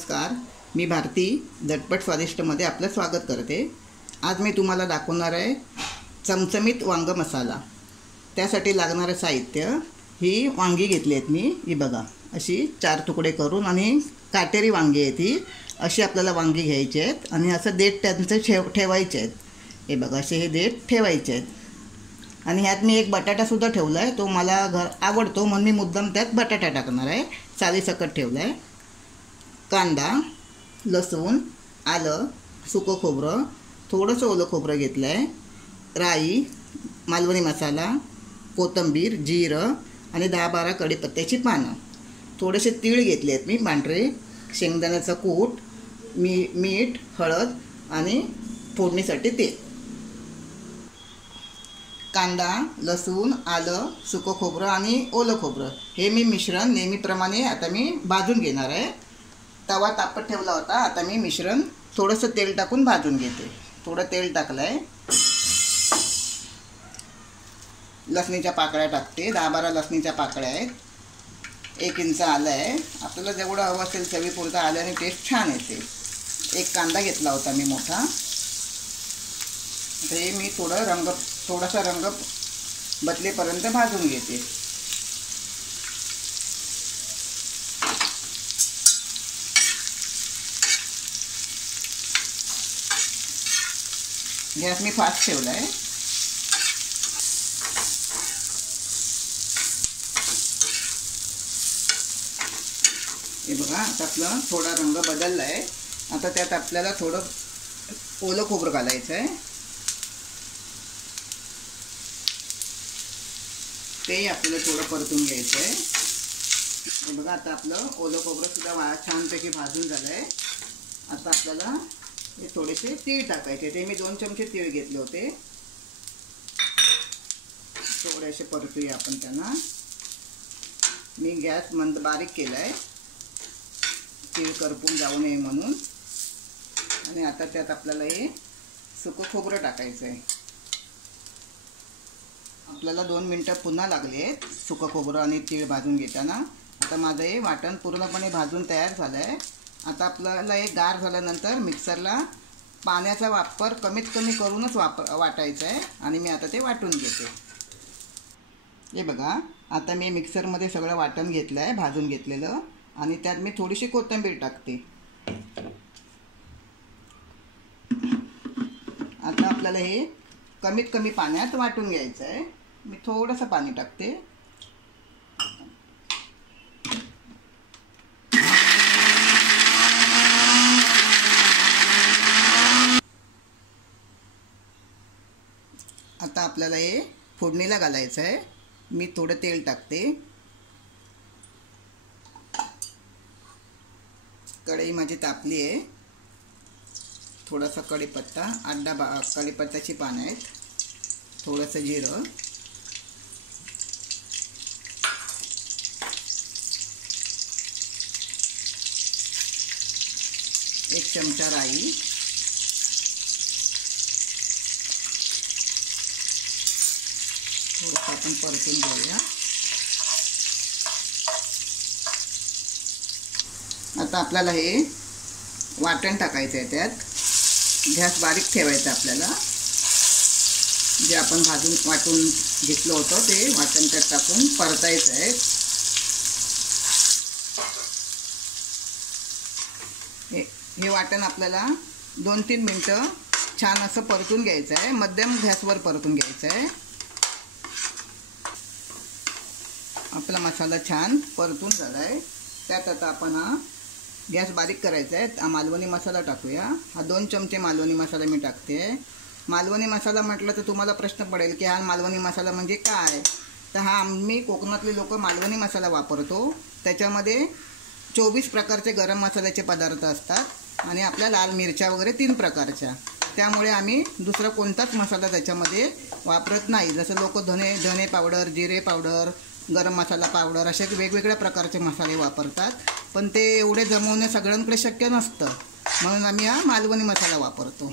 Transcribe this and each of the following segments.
नमस्कार, मी भारती झटपट स्वादिष्टमध्ये आपलं स्वागत करते। आज मी तुम्हाला दाखवणार आहे चमचमीत वांग मसाला। त्यासाठी लागणारे साहित्य ही वांगी घेतली आहेत मी, ही बघा अशी 4 तुकडे करून, आणि काटेरी वांगी आहेत ही अशी आपल्याला वांगी घ्यायची आहेत, आणि असं देठ त्यांचे ठेवायचे आहेत। हे बघा असे हे देठ ठेवायचे आहेत। आणि ह्यात मी एक बटाटासुद्धा ठेवला आहे, तो मला आवडतो म्हणून मी मुद्दाम त्यात बटाटा टाकणार आहे, सालीसकट ठेवला आहे। कांदा, लसूण, आलं, सुकं खोबरं, थोडंसं ओलं खोबरं घेतलं आहे, राई, मालवणी मसाला, कोथिंबीर, जिरं आणि 10-12 कढीपत्त्याची पानं, थोडेसे तीळ घेतले आहेत मी पांढरे, शेंगदाण्याचं कूट, मीठ, हळद आणि फोडणीसाठी तेल। कांदा, लसूण, आलं, सुकं खोबरं आणि ओलं खोबरं हे मी मिश्रण नेहमीप्रमाणे आता मी भाजून घेणार आहे। तवा तापत ठेवला होता, आता मी मिश्रण थोडंसं तेल टाकून भाजून घेते। थोडं तेल टाकलं आहे, लसणीच्या पाकळ्या टाकते, 10-12 लसणीच्या पाकळ्या आहेत, 1 इंच आलं आहे, आपल्याला जेवढं हवं असेल चवीपुरतं आल्याने टेस्ट छान येते। 1 कांदा घेतला होता मी मोठा, हे मी थोडासा रंग बदलेपर्यंत भाजून घेते। गॅस मी फास्ट ठेवला आहे। हे बघा आता आपला थोडा रंग बदलला आहे, आता त्यात आपल्याला थोडं ओलं खोबरं घालायचं आहे, तेही आपल्याला थोडं परतून घ्यायचं आहे। हे बघा आता आपलं ओलं खोबरं सुद्धा छानपैकी भाजून झालं आहे। आता आपल्याला हे थोडेसे तीळ टाकायचे, ते मी 2 चमचे तीळ घेतले होते, थोडेसे परतूया आपण त्यांना। मी गॅस बारीक केला आहे, तीळ करपून जाऊ नये म्हणून। आणि आता त्यात आपल्याला हे सुकं खोबरं टाकायचं आहे। आपल्याला 2 मिनटं पुन्हा लागले आहेत सुकं खोबरं आणि तीळ भाजून घेताना। आता माझं हे वाटण पूर्णपणे भाजून तयार झालं आहे। आता आपल्याला हे गार झाल्यानंतर मिक्सरला पाण्याचा वापर कमीत कमी करूनच वाटायचा आहे, आणि मी आता ते वाटून घेते। हे बघा आता मी मिक्सरमध्ये सगळं वाटण घेतलं आहे, भाजून घेतलेलं, आणि त्यात मी थोडीशी कोथिंबीर टाकते। आता आपल्याला हे कमीत कमी पाण्यात वाटून घ्यायचं आहे। मी थोडंसं पाणी टाकते। आता आपल्याला हे फोडणीला घालायचं आहे, मी थोडं तेल टाकते। कढई माझी तापली आहे, थोडासा कढीपत्ता, 8-10 कढीपत्त्याची पानं आहेत, थोडंसं जिरं, एक चमचा राई, थोडंसं आपण परतून घेऊया। आता आपल्याला हे वाटण टाकायचं आहे, त्यात गॅस बारीक ठेवायचा आपल्याला। जे आपण वाटून घेतलं होतं ते वाटण त्यात टाकून परतायचं आहे। हे वाटण आपल्याला 2-3 मिनटं छान असं परतून घ्यायचं आहे, मध्यम गॅसवर परतून घ्यायचं आहे। आपला मसाला छान परतून झाला आहे, त्यात आता आपण हा गॅस बारीक करायचा आहे, मालवणी मसाला टाकूया। हा 2 चमचे मालवणी मसाला मी टाकते। मालवणी मसाला म्हटलं तर तुम्हाला प्रश्न पडेल की हा मालवणी मसाला म्हणजे काय, तर हा आम्ही कोकणातले लोक मालवणी मसाला वापरतो। त्याच्यामध्ये 24 प्रकारचे गरम मसाल्याचे पदार्थ असतात, आणि आपल्या लाल मिरच्या वगैरे 3 प्रकारच्या, त्यामुळे आम्ही दुसरा कोणताच मसाला त्याच्यामध्ये वापरत नाही। जसं लोक धने पावडर, जिरे पावडर, गरम मसाला पावडर असे वेगवेगळ्या प्रकारचे मसाले वापरतात, पण ते एवढे जमवणे सगळ्यांकडे शक्य नसतं, म्हणून आम्ही हा मालवणी मसाला वापरतो।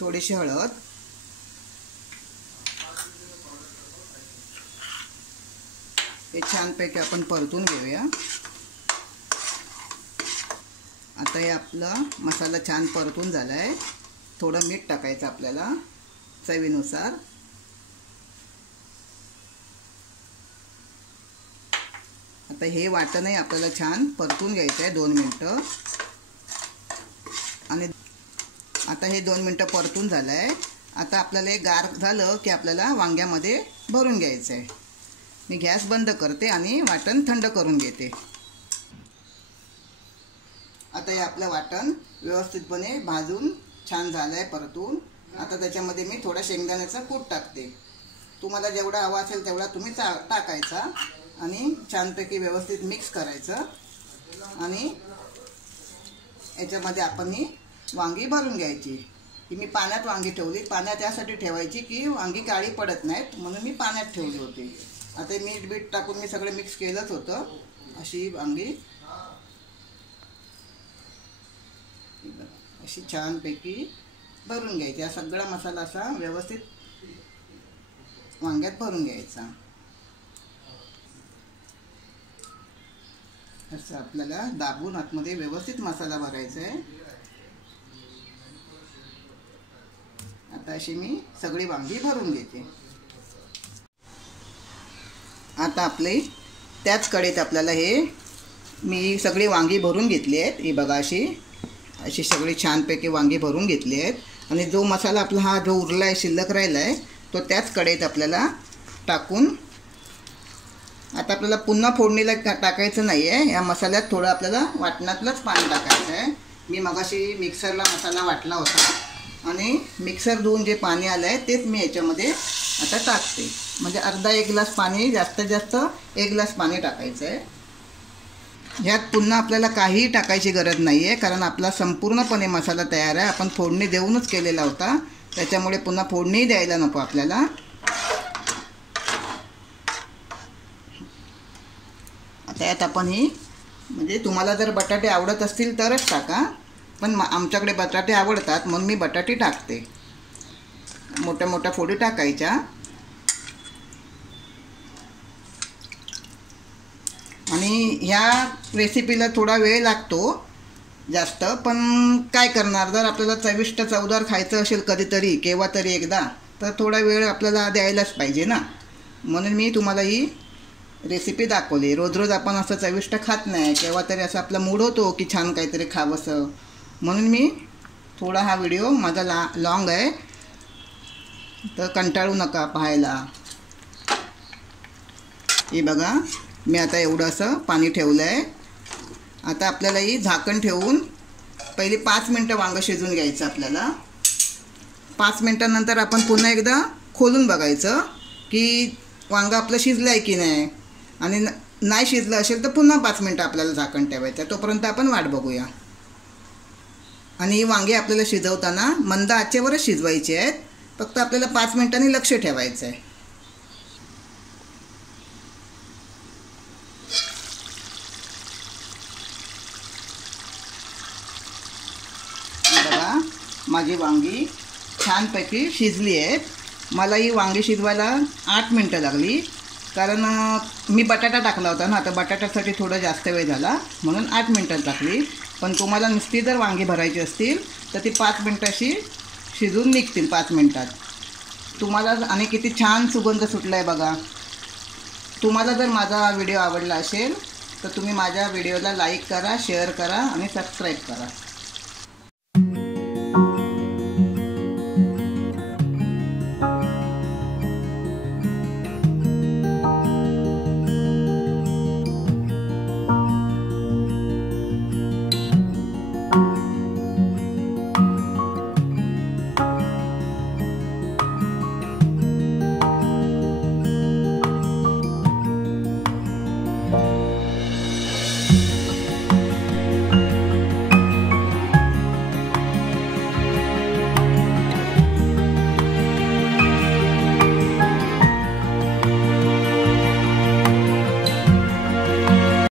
थोडीशी हळद, हे छानपैकी आपण परतून घेऊया। आता हे आपला मसाला छान परतून झाला आहे। थोडं मीठ टाकायचं आपल्याला चवीनुसार। आता हे वाटणही आपल्याला छान परतून घ्यायचं आहे 2 मिनिटं। आणि आता हे 2 मिनिटं परतून झालं आहे। आता आपल्याला हे गार झालं की आपल्याला वांग्यामध्ये भरून घ्यायचं आहे। मी गॅस बंद करते आणि वाटण थंड करून घेते। आता हे आपलं वाटण व्यवस्थितपणे भाजून छान झालं आहे परतून। आता त्याच्यामध्ये मी थोडा शेंगदाण्याचा कूट टाकते। तुम्हाला जेवढा हवा असेल तेवढा तुम्ही टाकायचा आणि छानपैकी व्यवस्थित मिक्स करायचं। आणि याच्यामध्ये आपण ही वांगी भरून घ्यायची। ही मी पाण्यात वांगी ठेवली। पाण्यात यासाठी ठेवायची की वांगी काळी पडत नाहीत म्हणून मी पाण्यात ठेवली होती। आता मीठ बीठ टाकून मी सगळं मिक्स केलंच होतं। अशी वांगी अशी छानपैकी भरून घ्यायची। हा सगळा मसाला असा व्यवस्थित वांग्यात भरून घ्यायचा। असं आपल्याला दाबून आतमध्ये व्यवस्थित मसाला भरायचा आहे। आता अशी मी सगळी वांगी भरून घेते। आता आपले त्याच कढईत आपल्याला हे मी सगळी वांगी भरून घेतली आहेत। ही बघा अशी सगळी छानपैकी वांगी भरून घेतली आहेत। आणि जो मसाला आपला हा जो उरला आहे शिल्लक राहिला आहे तो त्याच कढईत आपल्याला टाकून आता आपल्याला पुन्हा फोडणीला टाकायचं नाही आहे। या मसाल्यात थोडं आपल्याला वाटणातलंच पाणी टाकायचं आहे। मी मगाशी मिक्सरला मसाला वाटला होता आणि मिक्सर धुवून जे पाणी आलं आहे तेच मी याच्यामध्ये आता टाकते। म्हणजे अर्धा 1 ग्लास पाणी, जास्तीत जास्त 1 ग्लास पाणी टाकायचं आहे। ह्यात पुन्हा आपल्याला काहीही टाकायची गरज नाही आहे कारण आपला संपूर्णपणे मसाला तयार आहे। आपण फोडणी देऊनच केलेला होता त्याच्यामुळे पुन्हा फोडणी द्यायला नको आपल्याला। आता यात आपण ही म्हणजे तुम्हाला जर बटाटे आवडत असतील तरच टाका, पण आमच्याकडे बटाटे आवडतात म्हणून मी बटाटे टाकते। मोठ्या मोठ्या फोडी टाकायच्या। आणि ह्या रेसिपीला थोडा वेळ लागतो जास्त, पण काय करणार, जर आपल्याला चविष्ट चवदार खायचं असेल कधीतरी केव्हा तरी एकदा तर थोडा वेळ आपल्याला द्यायलाच पाहिजे ना। म्हणून मी तुम्हाला ही रेसिपी दाखवली। रोज रोज आपण असं चविष्ट खात नाही, केव्हा तरी असं आपला मूड होतो की छान काहीतरी खावंसं, म्हणून मी थोडा हा व्हिडिओ माझा लॉंग आहे तर कंटाळू नका पाहायला। हे बघा मी आता एवढं असं पाणी ठेवलं आहे। आता आपल्याला ही झाकण ठेवून पहिले 5 मिनटं वांगं शिजून घ्यायचं आपल्याला। 5 मिनटानंतर आपण पुन्हा एकदा खोलून बघायचं की वांगं आपलं शिजलं आहे की नाही। आणि नाही शिजलं असेल तर पुन्हा 5 मिनटं आपल्याला झाकण ठेवायचं, तोपर्यंत आपण वाट बघूया। आणि ही वांगी आपल्याला शिजवताना मंद आचेवरच शिजवायची आहेत, फक्त आपल्याला 5 मिनटांनी लक्ष ठेवायचं आहे। बघा माझी वांगी छानपैकी शिजली आहेत। मला ही वांगी शिजवायला 8 मिनटं लागली कारण मी बटाटा टाकला होता ना, तर बटाट्यासाठी थोडं जास्त वेळ झाला म्हणून 8 मिनटं टाकली। पण तुम्हाला नुसती जर वांगी भरायची असतील तर ती 5 मिनटाशी शिजून निघतील 5 मिनटात। तुम्हाला आणि किती छान सुगंध सुटला आहे बघा। तुम्हाला जर माझा व्हिडिओ आवडला असेल तर तुम्ही माझ्या व्हिडिओला लाईक करा, शेअर करा आणि सबस्क्राईब करा।